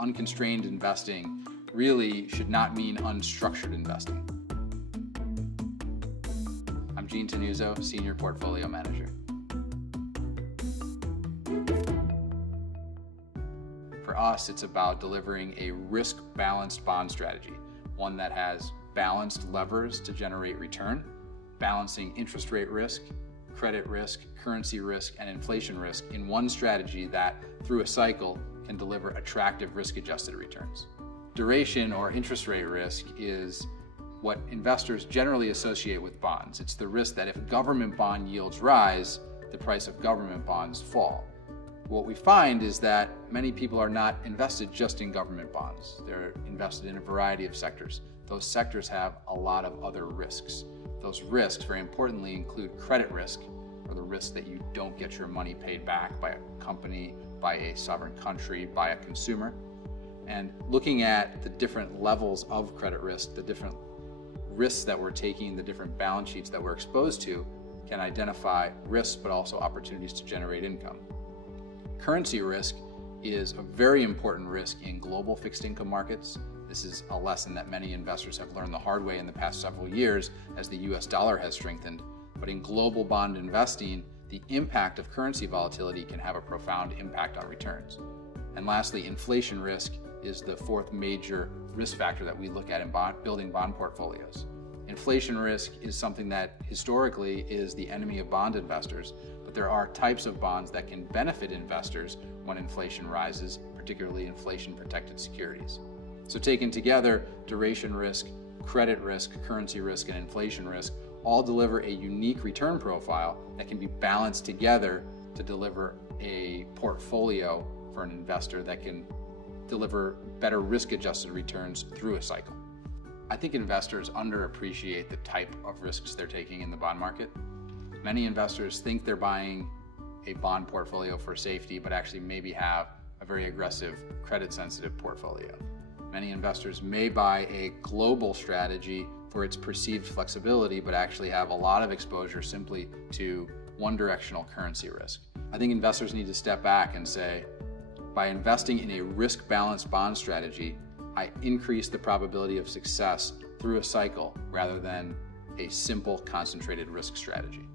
Unconstrained investing really should not mean unstructured investing. I'm Gene Tenuzzo, Senior Portfolio Manager. For us, it's about delivering a risk-balanced bond strategy, one that has balanced levers to generate return, balancing interest rate risk, credit risk, currency risk, and inflation risk in one strategy that, through a cycle, can deliver attractive risk-adjusted returns. Duration or interest rate risk is what investors generally associate with bonds. It's the risk that if government bond yields rise, the price of government bonds fall. What we find is that many people are not invested just in government bonds. They're invested in a variety of sectors. Those sectors have a lot of other risks. Those risks, very importantly, include credit risk, or the risk that you don't get your money paid back by a company, by a sovereign country, by a consumer. And looking at the different levels of credit risk, the different risks that we're taking, the different balance sheets that we're exposed to, can identify risks but also opportunities to generate income. Currency risk is a very important risk in global fixed income markets. This is a lesson that many investors have learned the hard way in the past several years as the US dollar has strengthened. But in global bond investing, the impact of currency volatility can have a profound impact on returns. And lastly, inflation risk is the fourth major risk factor that we look at in building bond portfolios. Inflation risk is something that historically is the enemy of bond investors, but there are types of bonds that can benefit investors when inflation rises, particularly inflation-protected securities. So taken together, duration risk, credit risk, currency risk, and inflation risk all deliver a unique return profile that can be balanced together to deliver a portfolio for an investor that can deliver better risk-adjusted returns through a cycle. I think investors underappreciate the type of risks they're taking in the bond market. Many investors think they're buying a bond portfolio for safety, but actually maybe have a very aggressive credit-sensitive portfolio. Many investors may buy a global strategy for its perceived flexibility, but actually have a lot of exposure simply to one-directional currency risk. I think investors need to step back and say, by investing in a risk-balanced bond strategy, I increase the probability of success through a cycle rather than a simple concentrated risk strategy.